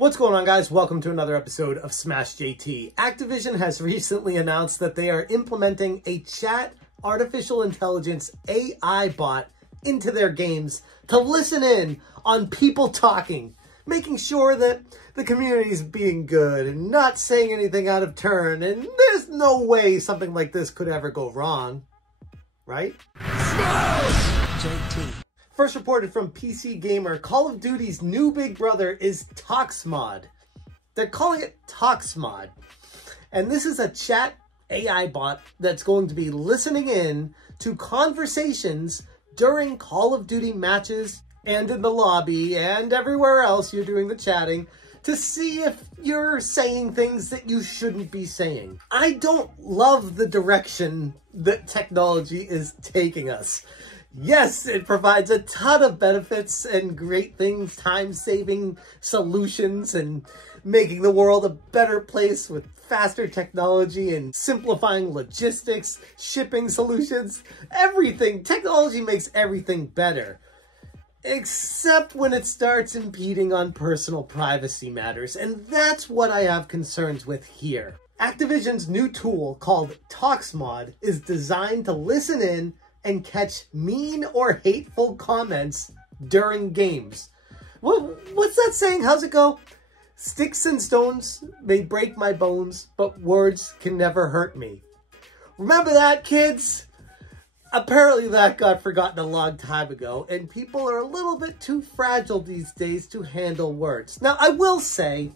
What's going on, guys? Welcome to another episode of Smash JT. Activision has recently announced that they are implementing a chat artificial intelligence AI bot into their games to listen in on people talking, making sure that the community is being good and not saying anything out of turn, and there's no way something like this could ever go wrong, right? Smash JT. First reported from PC Gamer, Call of Duty's new big brother is Toxmod. They're calling it Toxmod. And this is a chat AI bot that's going to be listening in to conversations during Call of Duty matches and in the lobby and everywhere else you're doing the chatting to see if you're saying things that you shouldn't be saying. I don't love the direction that technology is taking us. Yes, it provides a ton of benefits and great things, time-saving solutions and making the world a better place with faster technology and simplifying logistics, shipping solutions, everything. Technology makes everything better, except when it starts impeding on personal privacy matters, and that's what I have concerns with here. Activision's new tool called Toxmod is designed to listen in and catch mean or hateful comments during games. What's that saying? How's it go? Sticks and stones may break my bones, but words can never hurt me. Remember that, kids? Apparently that got forgotten a long time ago, and people are a little bit too fragile these days to handle words. Now, I will say,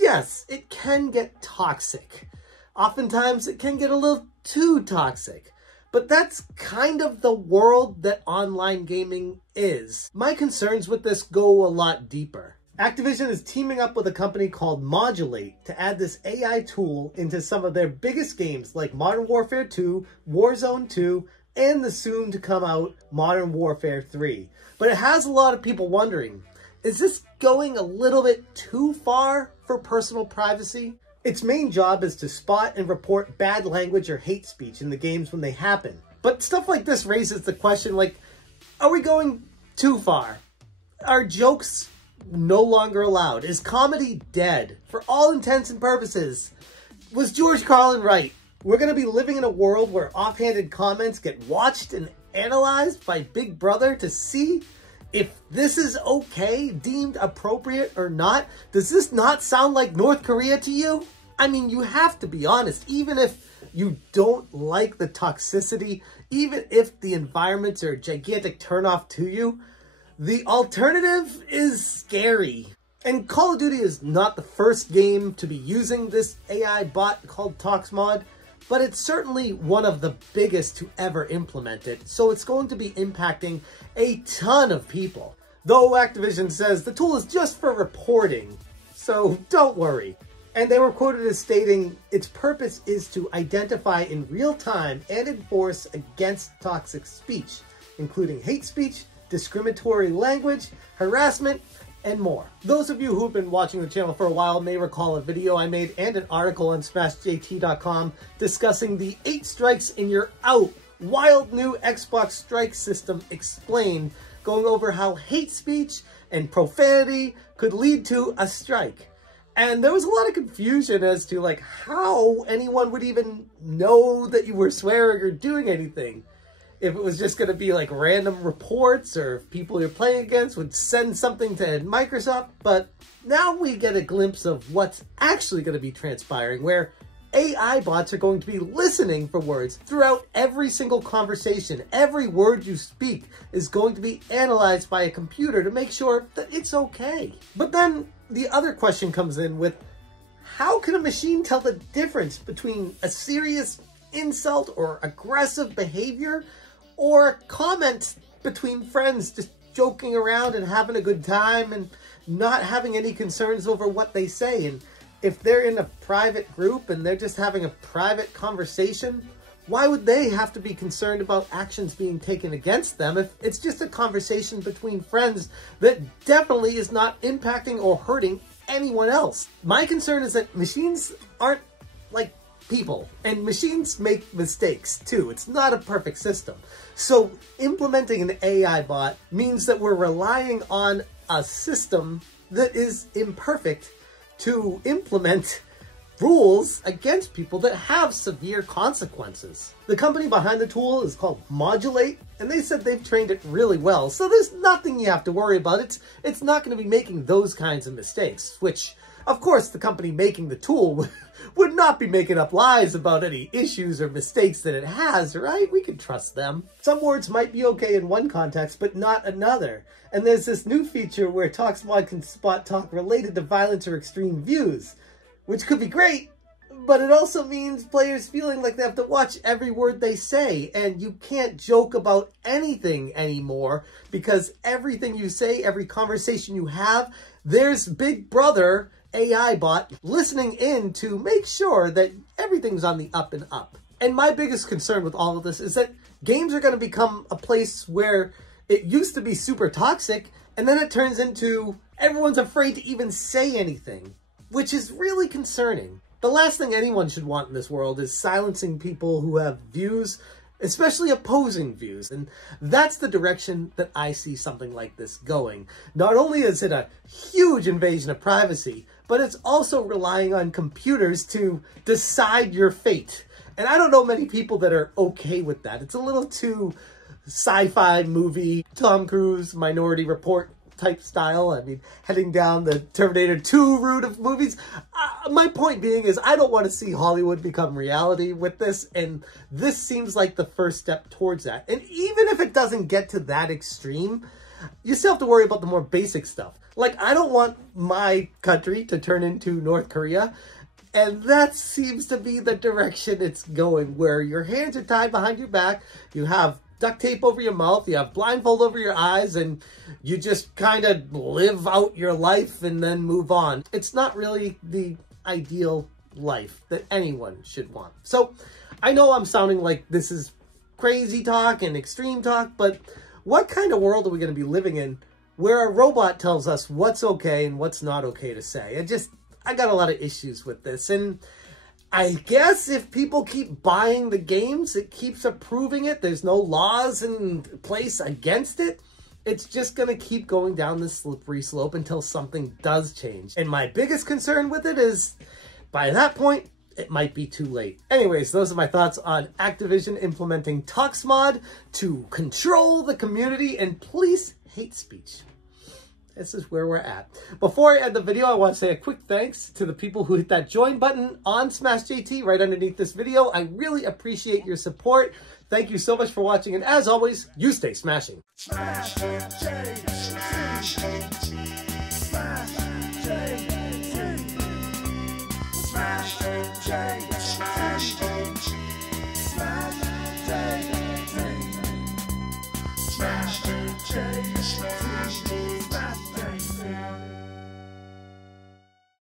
yes, it can get toxic. Oftentimes, it can get a little too toxic. But that's kind of the world that online gaming is. My concerns with this go a lot deeper. Activision is teaming up with a company called Modulate to add this AI tool into some of their biggest games like Modern Warfare 2, Warzone 2, and the soon to come out Modern Warfare 3. But it has a lot of people wondering, is this going a little bit too far for personal privacy? Its main job is to spot and report bad language or hate speech in the games when they happen. But stuff like this raises the question, like, are we going too far? Are jokes no longer allowed? Is comedy dead? For all intents and purposes, was George Carlin right? We're going to be living in a world where offhanded comments get watched and analyzed by Big Brother to see if this is okay, deemed appropriate or not. Does this not sound like North Korea to you? I mean, you have to be honest. Even if you don't like the toxicity, even if the environments are a gigantic turnoff to you, the alternative is scary. And Call of Duty is not the first game to be using this AI bot called Toxmod, but it's certainly one of the biggest to ever implement it, so it's going to be impacting a ton of people. Though Activision says the tool is just for reporting, so don't worry. And they were quoted as stating, its purpose is to identify in real time and enforce against toxic speech, including hate speech, discriminatory language, harassment, and more. Those of you who've been watching the channel for a while may recall a video I made and an article on SmashJT.com discussing the 8 strikes and you're out wild new Xbox strike system explained, going over how hate speech and profanity could lead to a strike. And there was a lot of confusion as to like how anyone would even know that you were swearing or doing anything. If it was just going to be like random reports or if people you're playing against would send something to Microsoft. But now we get a glimpse of what's actually going to be transpiring, where AI bots are going to be listening for words throughout every single conversation. Every word you speak is going to be analyzed by a computer to make sure that it's okay. But then the other question comes in with, how can a machine tell the difference between a serious insult or aggressive behavior or a comment between friends just joking around and having a good time and not having any concerns over what they say? And if they're in a private group and they're just having a private conversation, why would they have to be concerned about actions being taken against them if it's just a conversation between friends that definitely is not impacting or hurting anyone else? My concern is that machines aren't like people, and machines make mistakes too. It's not a perfect system. So implementing an AI bot means that we're relying on a system that is imperfect to implement rules against people that have severe consequences. The company behind the tool is called Modulate, and they said they've trained it really well, so there's nothing you have to worry about. It's not going to be making those kinds of mistakes, which, of course, the company making the tool would not be making up lies about any issues or mistakes that it has, right? We can trust them. Some words might be okay in one context, but not another. And there's this new feature where Toxmod can spot talk related to violence or extreme views, which could be great, but it also means players feeling like they have to watch every word they say, and you can't joke about anything anymore because everything you say, every conversation you have, there's Big Brother AI bot listening in to make sure that everything's on the up and up. And my biggest concern with all of this is that games are going to become a place where it used to be super toxic, and then it turns into everyone's afraid to even say anything, which is really concerning. The last thing anyone should want in this world is silencing people who have views, especially opposing views. And that's the direction that I see something like this going. Not only is it a huge invasion of privacy, but it's also relying on computers to decide your fate. And I don't know many people that are okay with that. It's a little too sci-fi movie, Tom Cruise, Minority Report type style. I mean, heading down the Terminator 2 route of movies. My point being is I don't want to see Hollywood become reality with this, and this seems like the first step towards that. And even if it doesn't get to that extreme, you still have to worry about the more basic stuff. Like, I don't want my country to turn into North Korea, and that seems to be the direction it's going, where your hands are tied behind your back, you have duct tape over your mouth, you have blindfold over your eyes, and you just kind of live out your life and then move on. It's not really the ideal life that anyone should want. So I know I'm sounding like this is crazy talk and extreme talk, but what kind of world are we going to be living in where a robot tells us what's okay and what's not okay to say? I got a lot of issues with this, and I guess if people keep buying the games, it keeps approving it, there's no laws in place against it, it's just going to keep going down this slippery slope until something does change. And my biggest concern with it is, by that point, it might be too late. Anyways, those are my thoughts on Activision implementing Toxmod to control the community and police hate speech. This is where we're at. Before I end the video, I want to say a quick thanks to the people who hit that join button on SmashJT right underneath this video. I really appreciate your support. Thank you so much for watching, and as always, you stay smashing. Smash JT. Smash JT. Smash JT. Smash JT. Smash JT. Smash JT.